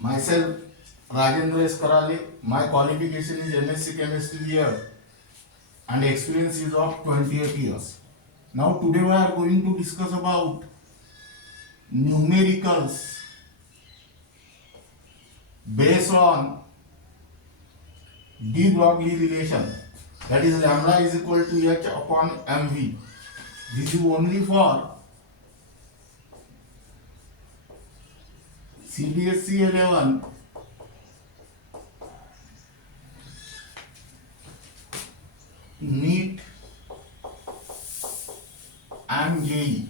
Myself, Rajendra S. Karale. My qualification is MSc Chemistry year and experience is of 28 years. Now today we are going to discuss about numericals based on de-Broglie relation, that is lambda is equal to h upon mv. This is only for CBSE 11 NEET and JEE.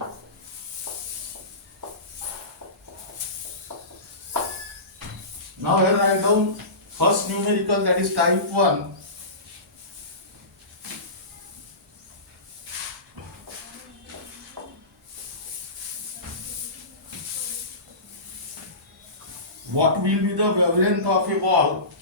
Now here write down first numerical, that is type 1. What will be the wavelength of a ball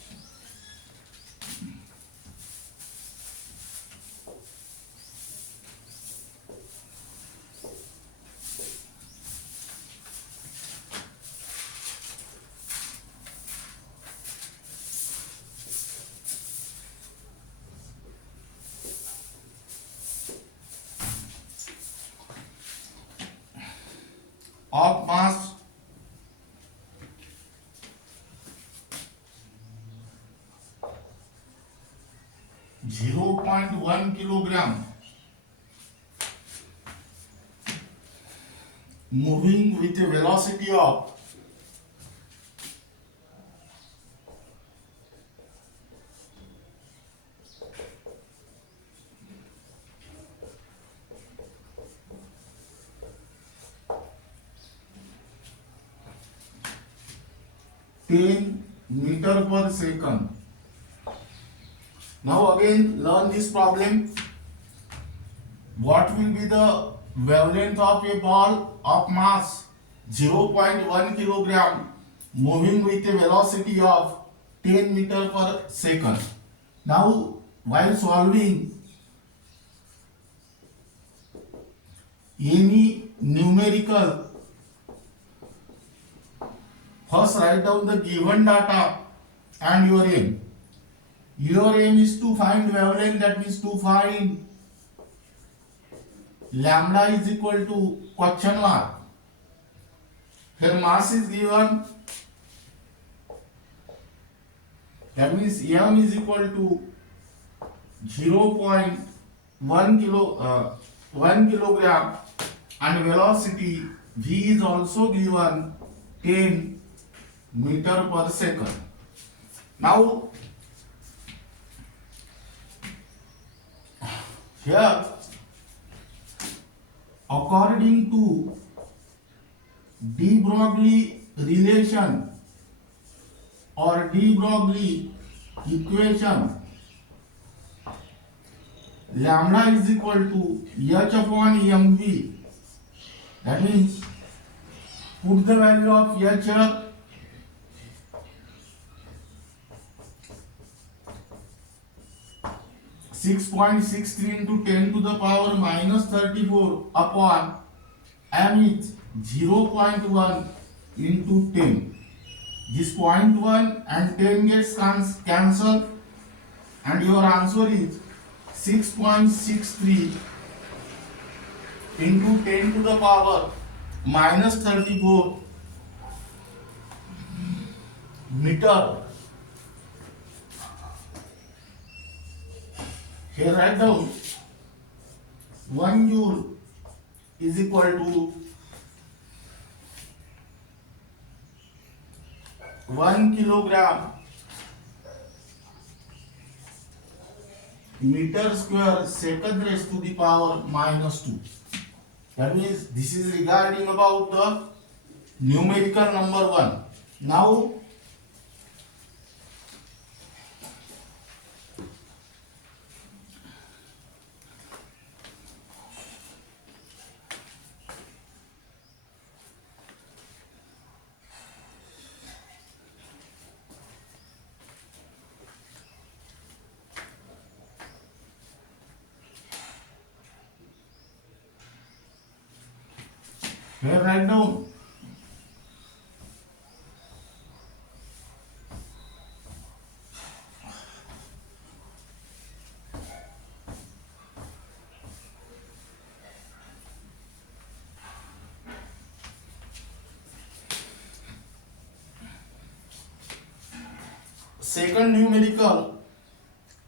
of mass 0.1 kilogram moving with a velocity of 10 meter per second. Now again learn this problem. What will be the wavelength of a ball of mass 0.1 kilogram moving with a velocity of 10 meter per second? Now while solving any numerical, first write down the given data and your aim. Your aim is to find wavelength, that means to find lambda is equal to question mark. Here mass is given, that means m is equal to 0.1 kilogram and velocity v is also given 10 meter per second. Now here according to de-Broglie relation or de-Broglie equation, lambda is equal to h upon mv. That means put the value of h here. (6.63 into 10 to the power minus 34 upon m is 0.1 into 10. This 0.1 and 10 gets cancelled and your answer is 6.63 into 10 to the power minus 34 meter. Here write down 1 joule is equal to 1 kilogram meter square second raised to the power minus 2. That means this is regarding about the numerical number 1. Now here write down second numerical,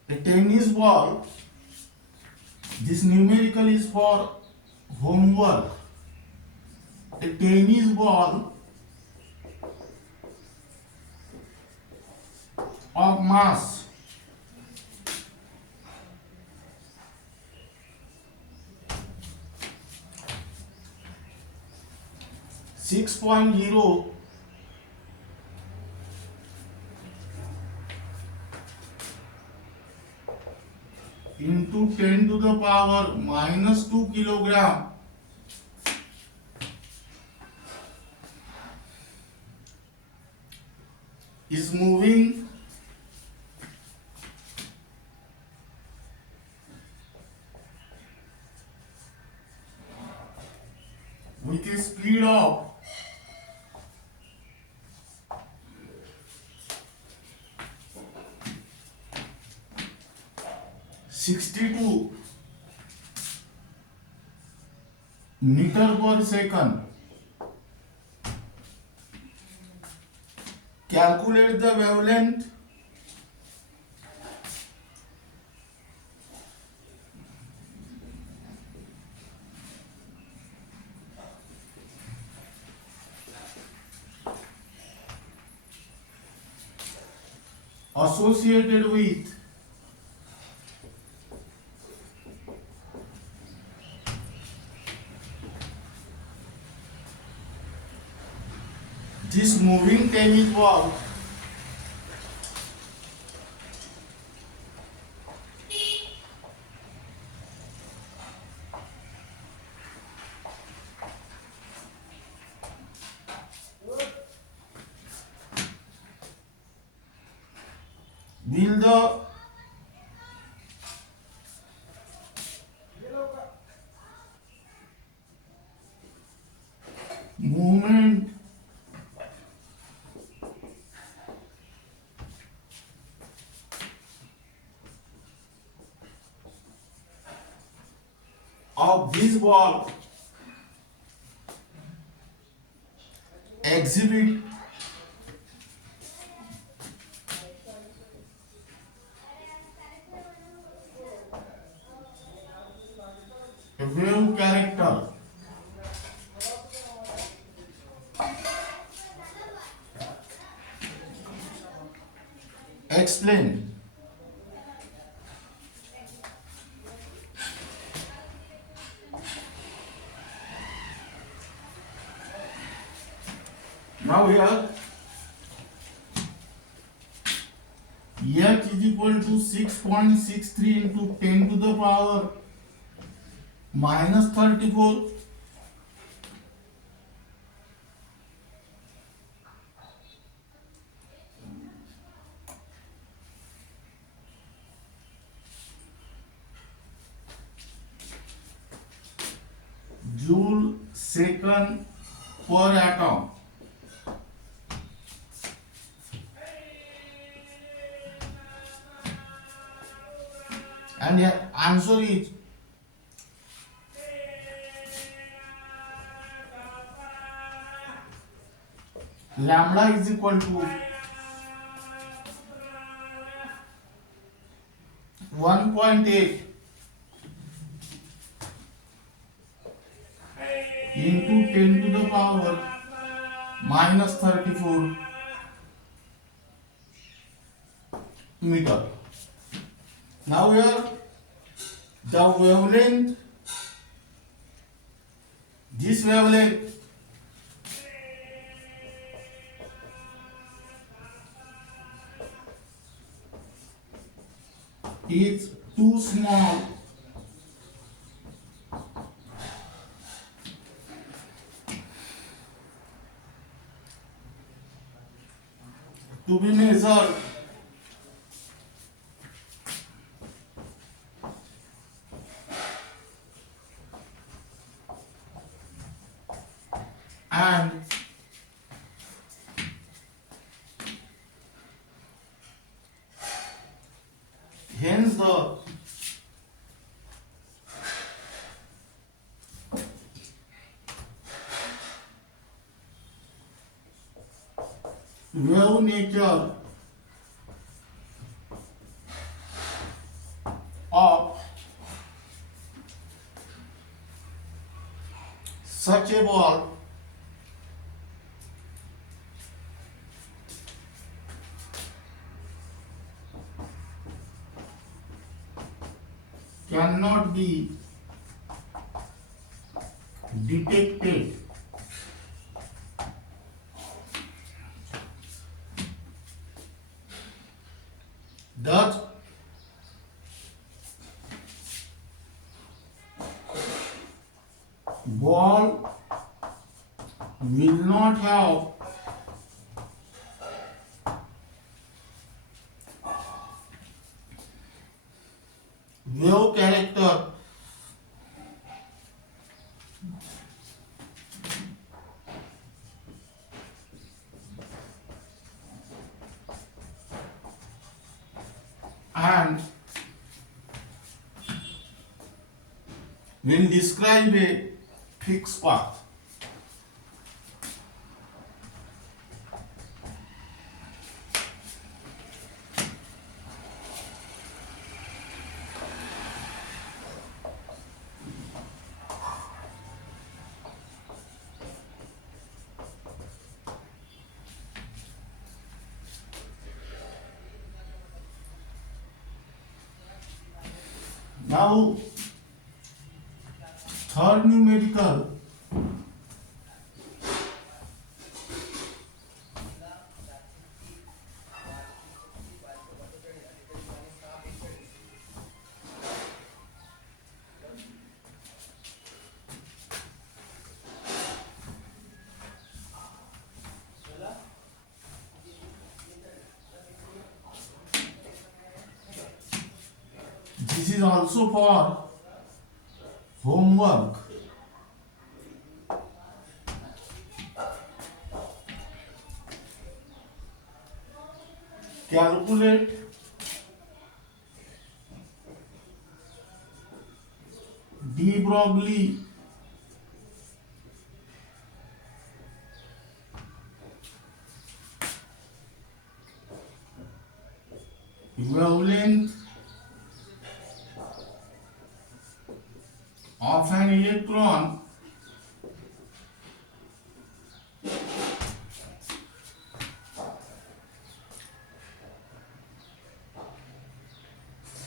a tennis ball. This numerical is for homework. A tennis ball of mass 6.0 into 10 to the power minus 2 kilogram is moving with a speed of 62 meter per second. Calculate the wavelength associated with this moving tennis ball will the movement of this ball exhibit a wave character. Explain. Now here H is equal to 6.63 into 10 to the power minus 34. Joule second per atom. And the answer is lambda is equal to 1.8 into 10 to the power minus 34 meter. Now here the wavelength, this wavelength is too small to be measured and hence the wave nature such a ball cannot be detected thus ball will not have wave character and will describe a fixed path. Now, third numerical this is also for homework. Calculate de-Broglie wavelength of an electron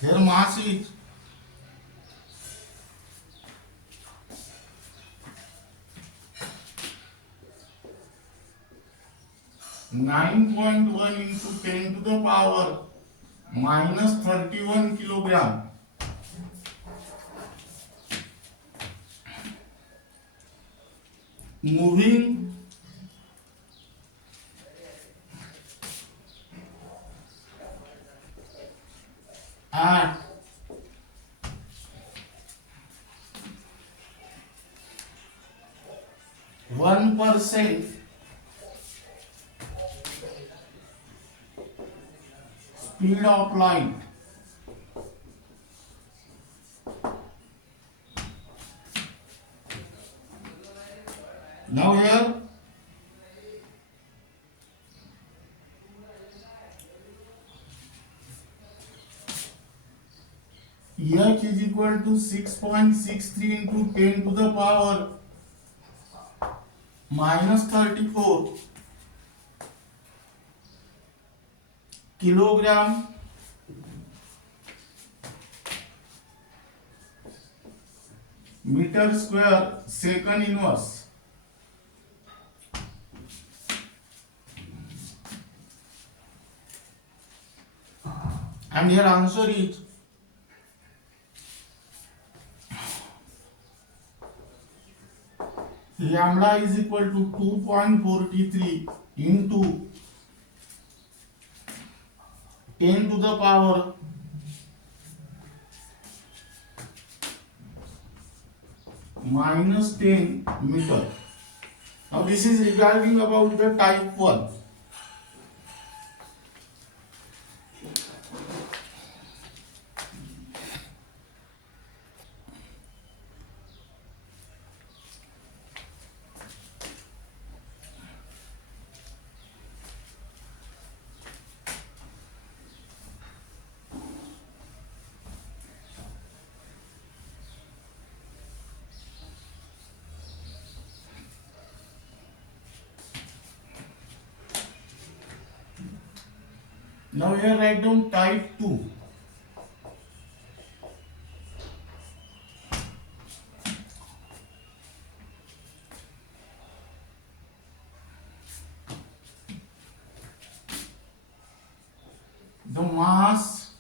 their mass is 9.1 into 10 to the power minus 31 kilogram. Moving at 1% speed of light. Now here H is equal to 6.63 into 10 to the power minus 34 kilogram meter square second inverse. And here answer is lambda is equal to 2.43 into 10 to the power minus 10 meter. Now this is regarding about the type 1. Now here write down type 2. The mass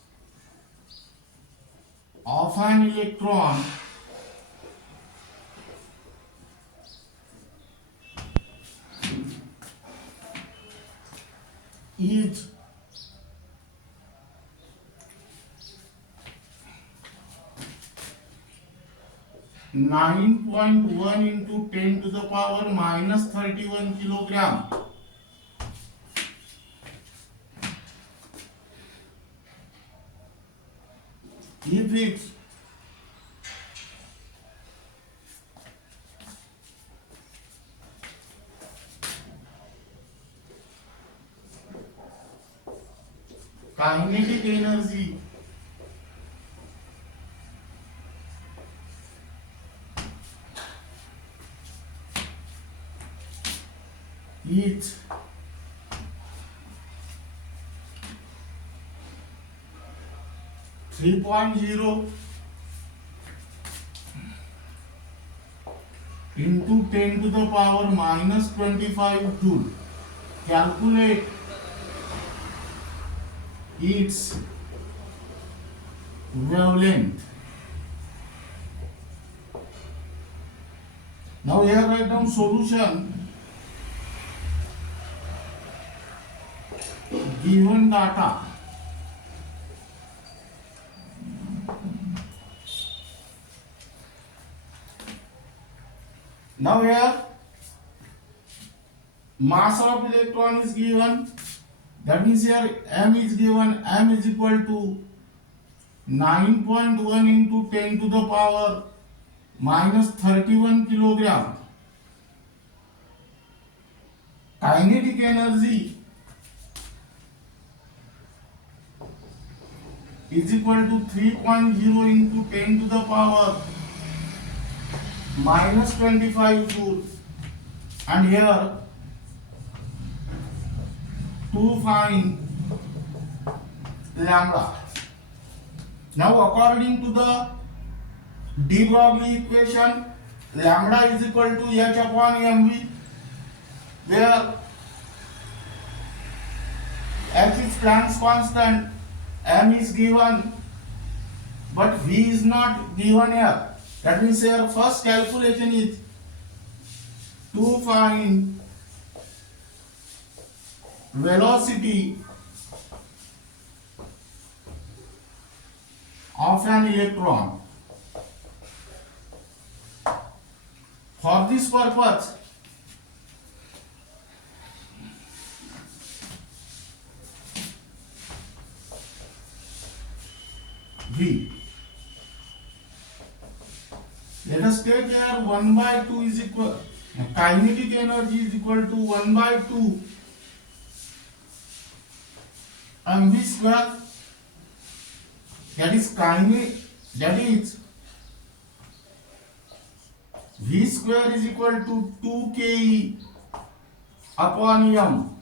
of an electron is 9.1 into 10 to the power minus 31 kilogram. If its kinetic energy is 3.0 into 10 to the power minus 25 joule. Calculate its wavelength. Now here write down solution. Given data. Now here mass of electron is given. That means here m is given. M is equal to 9.1 into 10 to the power minus 31 kilogram. Kinetic energy is equal to 3.0 into 10 to the power minus 25 joule. And here to find lambda. Now according to the de-Broglie equation, lambda is equal to h upon mv, where h is Planck's constant, m is given, but v is not given here. That means here first calculation is to find velocity of an electron. For this purpose, V. Let us take here 1 by 2 is equal, kinetic energy is equal to 1 by 2 mv square, that is kinetic, that is v square is equal to 2 ke upon m.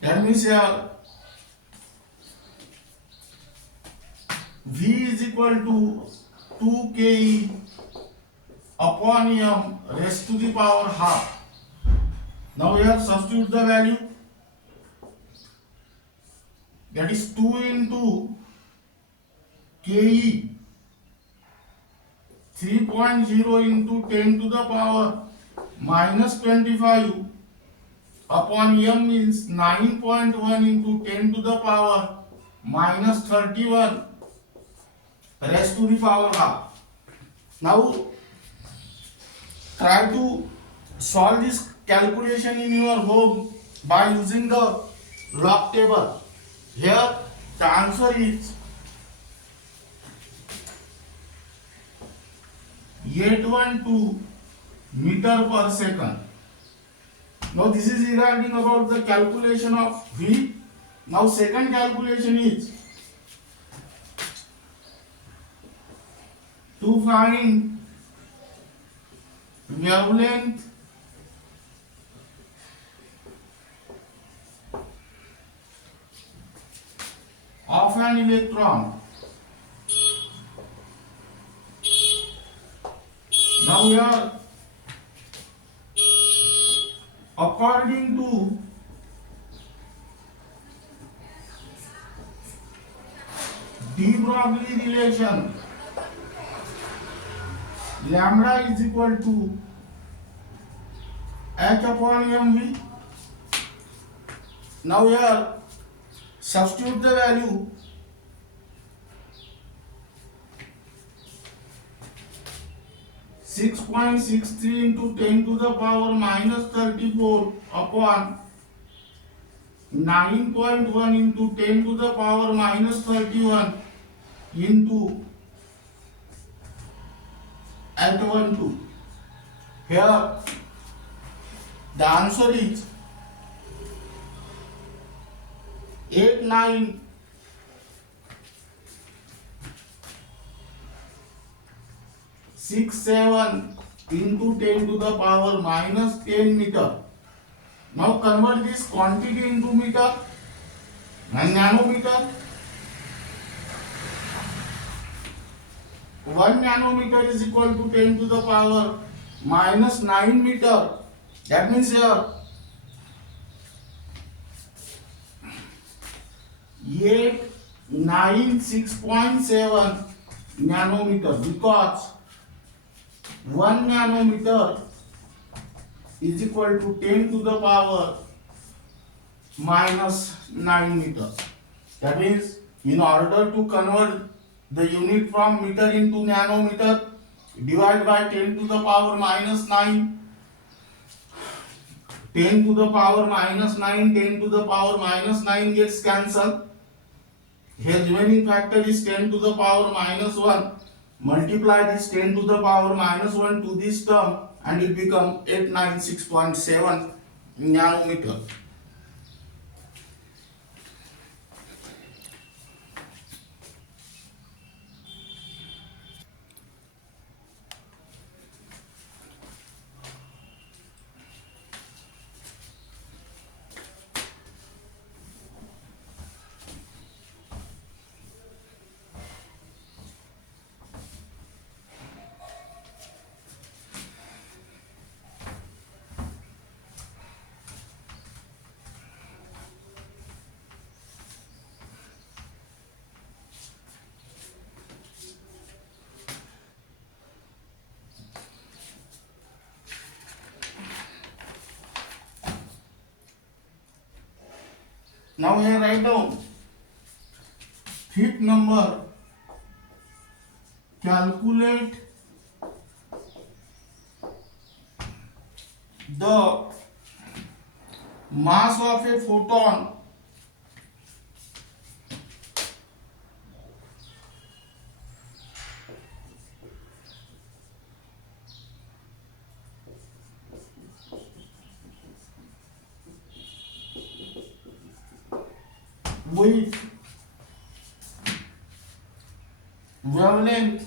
That means here v is equal to 2 ke upon m raised to the power half. Now here substitute the value, that is 2 into ke, 3.0 into 10 to the power minus 25 upon m means 9.1 into 10 to the power minus 31 raised to the power half. Now try to solve this calculation in your home by using the log table. Here the answer is 812 meter per second. Now this is regarding about the calculation of V. Now second calculation is to find wavelength of an electron. Now here, according to de-Broglie relation, lambda is equal to h upon mv. Now here, substitute the value. 6.63 into 10 to the power minus 34 upon 9.1 into 10 to the power minus 31 into at12. Here the answer is 8967 into 10 to the power minus 10 meter. Now convert this quantity into meter and nanometer. 1 nanometer is equal to 10 to the power minus 9 meter. That means here 896.7 nanometer, because 1 nanometer is equal to 10 to the power minus 9 meter. That means in order to convert the unit from meter into nanometer, divide by 10 to the power minus 9. 10 to the power minus 9, 10 to the power minus 9 gets cancelled. Here remaining factor is 10 to the power minus 1. Multiply this 10 to the power minus 1 to this term and it becomes 896.7 nanometer. Now here write down fifth number. Calculate the mass of a photon with wavelength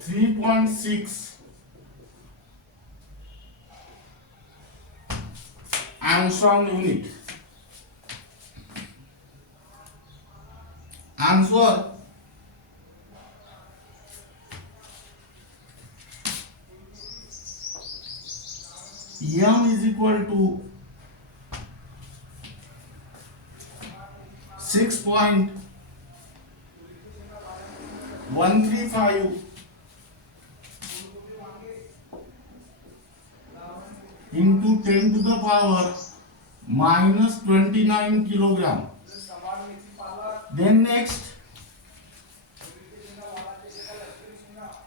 3.6 angstrom unit. Answer: M is equal to 6.135 into 10 to the power minus 29 kilogram. Then next,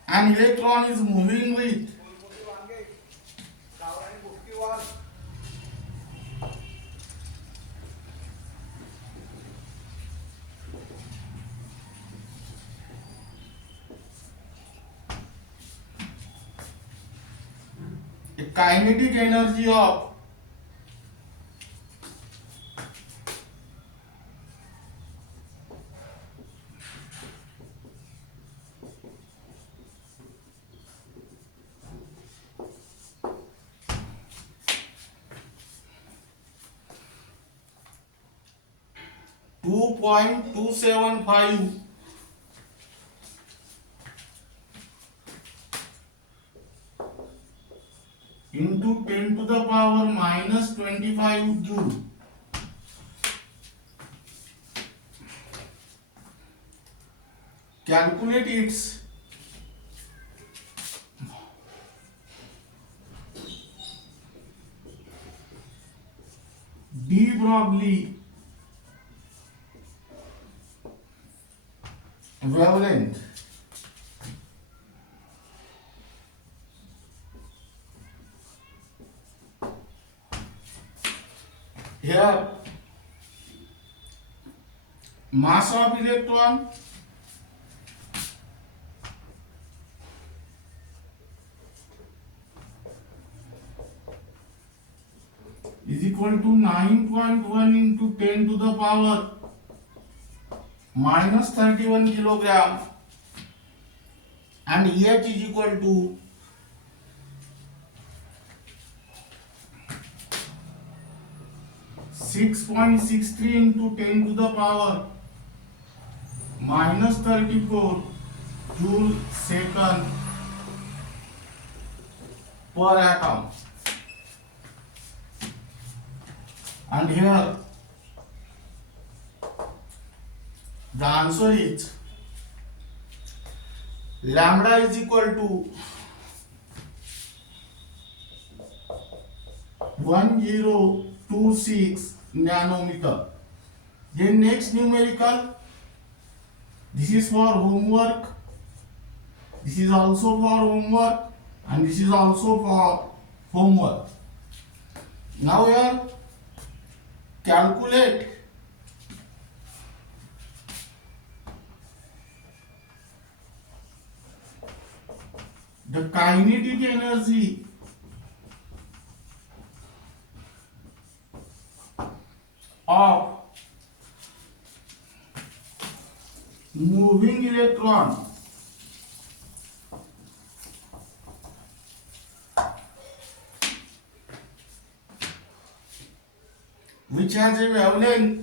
an electron is moving with a kinetic energy of 1 2.275 into 10 to the power minus 25 joule. Calculate its de-Broglie wavelength. Here, mass of electron is equal to 9.1 into 10 to the power minus 31 kilogram, and EH is equal to 6.63 into 10 to the power minus 34 joule second per atom. And here the answer is lambda is equal to 1026 nanometer. Then next numerical, this is for homework, this is also for homework, and this is also for homework. Now here calculate the kinetic energy of moving electron which has a wavelength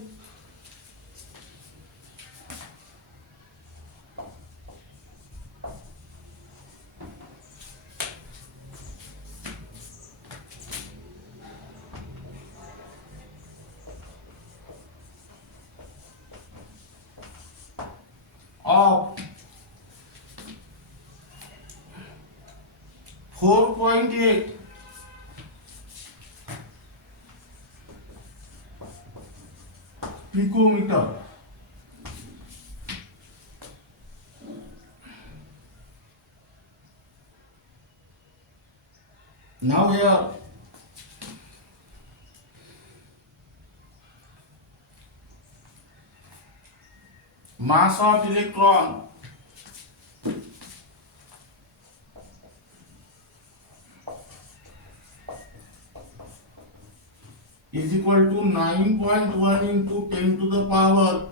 of 4.8 picometer. Now here mass of electron is equal to 9.1 into 10 to the power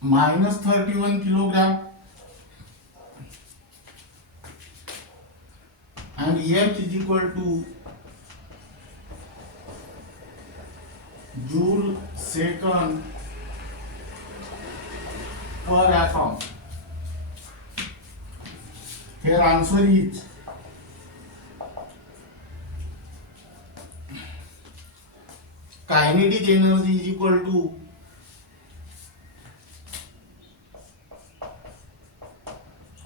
minus 31 kilogram, and EH is equal to joule second per atom. Here answer is kinetic energy is equal to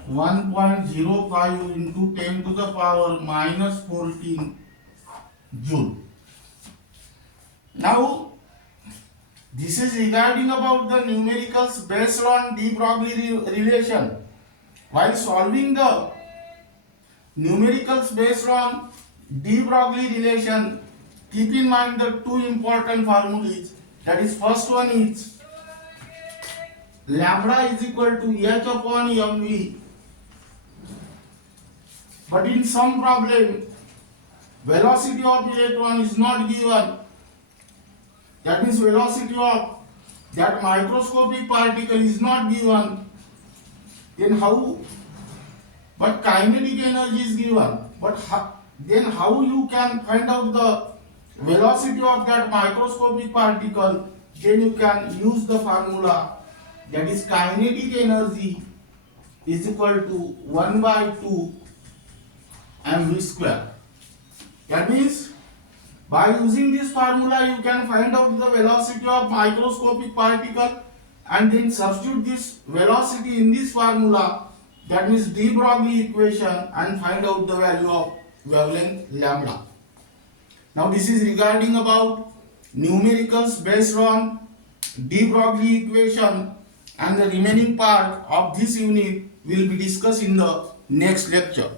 1.05 into 10 to the power minus 14 joule. Now this is regarding about the numericals based on de-Broglie relation. While solving the numericals based on de-Broglie relation, keep in mind the two important formulas. That is, first one is lambda is equal to H upon mv. But in some problem, velocity of electron is not given. That means velocity of that microscopic particle is not given. Then how? But kinetic energy is given. But then how you can find out the velocity of that microscopic particle? then you can use the formula, that is kinetic energy is equal to 1 by 2 mv square. That means by using this formula you can find out the velocity of microscopic particle and then substitute this velocity in this formula, that means de-Broglie equation, and find out the value of wavelength lambda. Now this is regarding about numericals based on de-Broglie equation, and the remaining part of this unit will be discussed in the next lecture.